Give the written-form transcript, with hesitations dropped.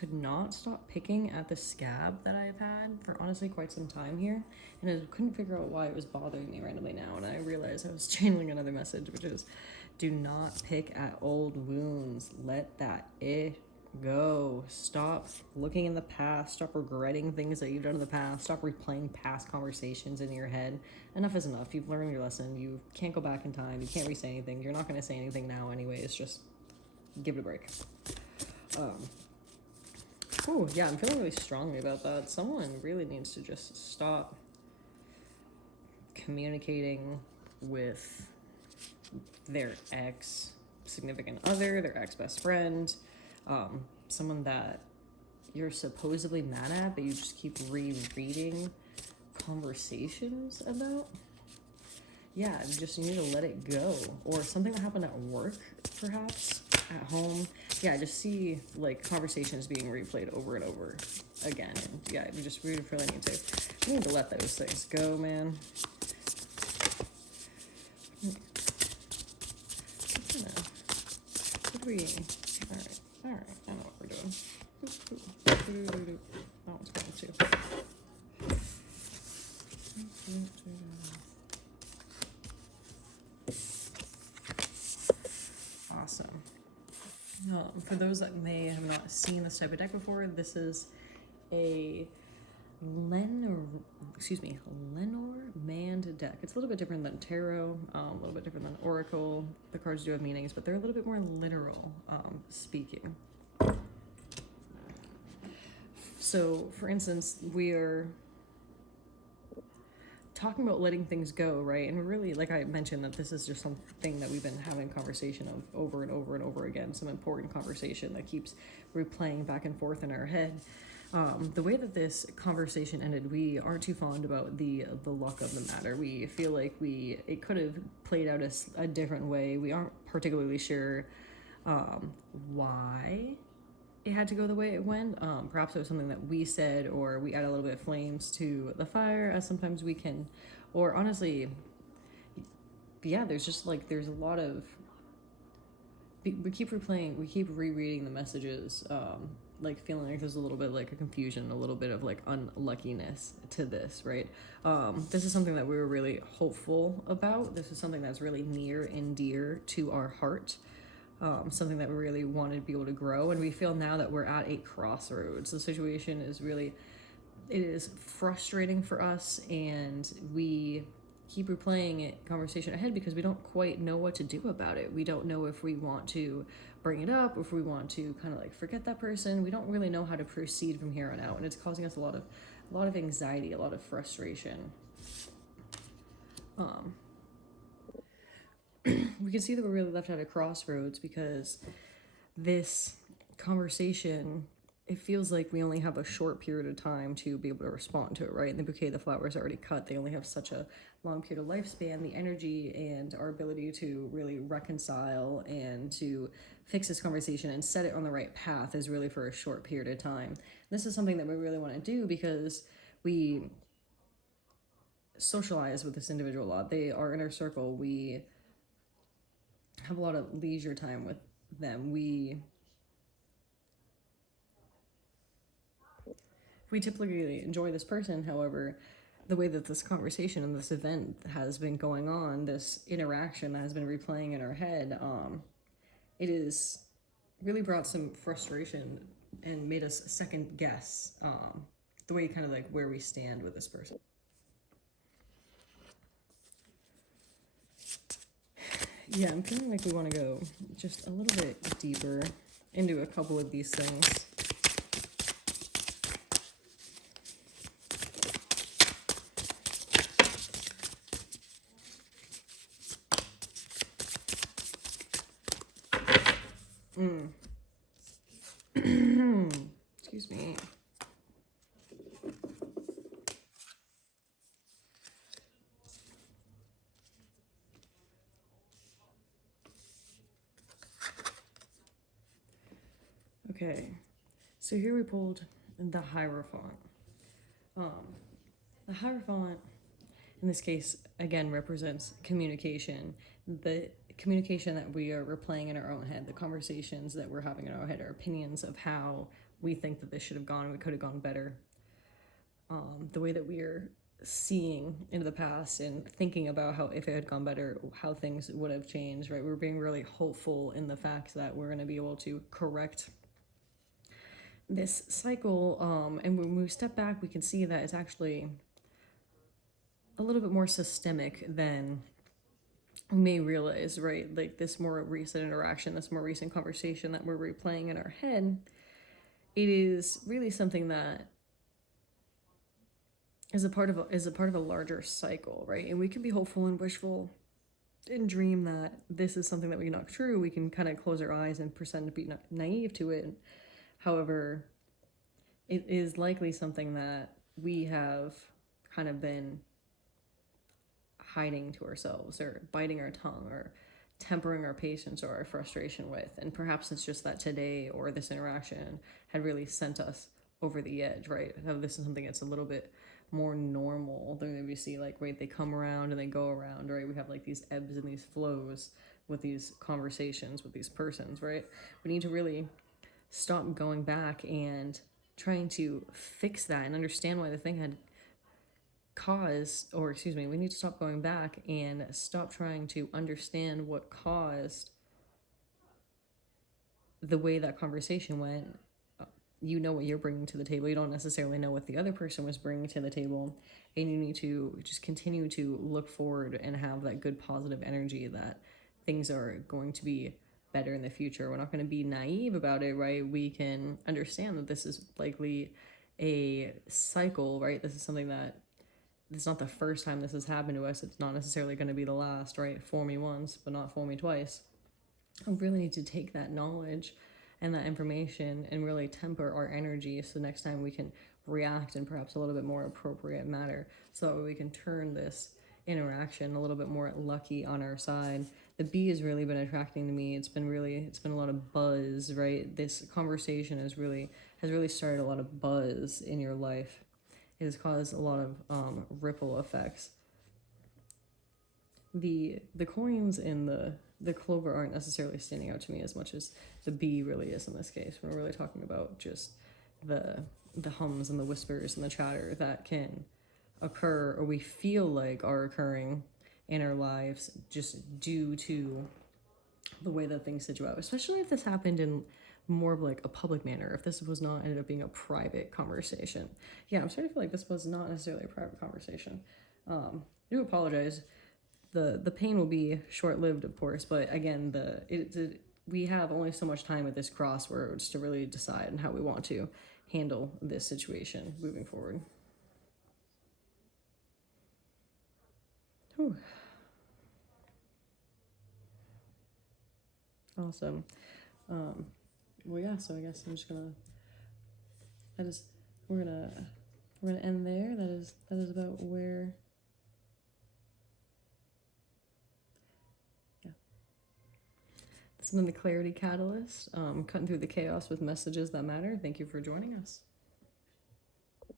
could not stop picking at the scab that I've had for honestly quite some time here, and I couldn't figure out why it was bothering me randomly now, and I realized I was channeling another message, which is, do not pick at old wounds. Let that go. Stop looking in the past. Stop regretting things that you've done in the past. Stop replaying past conversations in your head. Enough is enough. You've learned your lesson. You can't go back in time. You can't re-say anything. You're not going to say anything now anyways. Just give it a break. Oh, yeah, I'm feeling really strongly about that. Someone really needs to just stop communicating with their ex significant other, their ex best friend, someone that you're supposedly mad at, but you just keep rereading conversations about. Yeah, you need to let it go. Or something that happened at work, perhaps, at home. Yeah, I just see like conversations being replayed over and over again. And yeah, we really need to let those things go, man. All right, I know what we're doing. That one's fine too. Awesome. For those that may have not seen this type of deck before, this is a Lenormand deck. It's a little bit different than tarot, a little bit different than oracle. The cards do have meanings, but they're a little bit more literal, speaking. So, for instance, we are talking about letting things go, right? And really, like I mentioned, that this is just something that we've been having a conversation of over and over and over again, some important conversation that keeps replaying back and forth in our head. The way that this conversation ended, we aren't too fond about the luck of the matter. We feel like it could have played out a different way. We aren't particularly sure why it had to go the way it went. Perhaps it was something that we said, or we add a little bit of flames to the fire, as sometimes we can. Or honestly, yeah, there's a lot of, we keep rereading the messages, like feeling like there's a little bit like a confusion, a little bit of like unluckiness to this, right? This is something that we were really hopeful about. This is something that's really near and dear to our heart. Something that we really wanted to be able to grow, and we feel now that we're at a crossroads. The situation is it is frustrating for us, and we keep replaying conversation ahead because we don't quite know what to do about it. We don't know if we want to bring it up, if we want to kind of like forget that person. We don't really know how to proceed from here on out, and it's causing us a lot of anxiety, a lot of frustration. We can see that we're really left at a crossroads because this conversation, it feels like we only have a short period of time to be able to respond to it, right? In the bouquet, the flowers are already cut. They only have such a long period of lifespan. The energy and our ability to really reconcile and to fix this conversation and set it on the right path is really for a short period of time. This is something that we really want to do because we socialize with this individual a lot. They are in our circle. We have a lot of leisure time with them. We typically enjoy this person. However, the way that this conversation and this event has been going on, this interaction that has been replaying in our head, it has really brought some frustration and made us second guess the way kind of like where we stand with this person. Yeah, I'm feeling like we want to go just a little bit deeper into a couple of these things. Excuse me. Okay, so here we pulled the Hierophant. The Hierophant, in this case, again, represents communication. The communication that we are replaying in our own head, the conversations that we're having in our head, our opinions of how we think that this should have gone, we could have gone better. The way that we are seeing into the past and thinking about how if it had gone better, how things would have changed, right? We're being really hopeful in the fact that we're going to be able to correct this cycle. And when we step back, we can see that it's actually a little bit more systemic than we may realize, right? Like this more recent interaction, this more recent conversation that we're replaying in our head, it is really something that is a part of a larger cycle, right? And we can be hopeful and wishful and dream that this is something that we knock true. We can kind of close our eyes and pretend to be naive to it. However, it is likely something that we have kind of been hiding to ourselves or biting our tongue or tempering our patience or our frustration with. And perhaps it's just that today or this interaction had really sent us over the edge, right? How this is something that's a little bit more normal than maybe see, like, right, they come around and they go around, right? We have like these ebbs and these flows with these conversations with these persons, right? We need to really stop going back and trying to fix that and understand why the thing had caused, or excuse me, we need to stop going back and stop trying to understand what caused the way that conversation went. You know what you're bringing to the table. You don't necessarily know what the other person was bringing to the table. And you need to just continue to look forward and have that good positive energy that things are going to be better in the future. We're not going to be naive about it, right? We can understand that this is likely a cycle, right? This is something that it's not the first time this has happened to us. It's not necessarily going to be the last, right? Fool me once, but not fool me twice. I really need to take that knowledge and that information and really temper our energy so next time we can react in perhaps a little bit more appropriate manner, so that we can turn this interaction a little bit more lucky on our side. The bee has really been attracting to me. It's been a lot of buzz, right? This conversation has really started a lot of buzz in your life. It has caused a lot of ripple effects. The coins in the clover aren't necessarily standing out to me as much as the bee really is in this case. We're really talking about just the hums and the whispers and the chatter that can occur, or we feel like are occurring in our lives, just due to the way that things situ out, especially if this happened in more of like a public manner, if this was not ended up being a private conversation. Yeah, I'm starting to feel like this was not necessarily a private conversation. I do apologize. The pain will be short-lived, of course, but again, we have only so much time at this crossroads to really decide on how we want to handle this situation moving forward. Whew. Awesome. Well, yeah. So I guess I'm just gonna. That is. We're gonna end there. That is about where. Yeah. This has been the Clarity Catalyst. Cutting through the chaos with messages that matter. Thank you for joining us.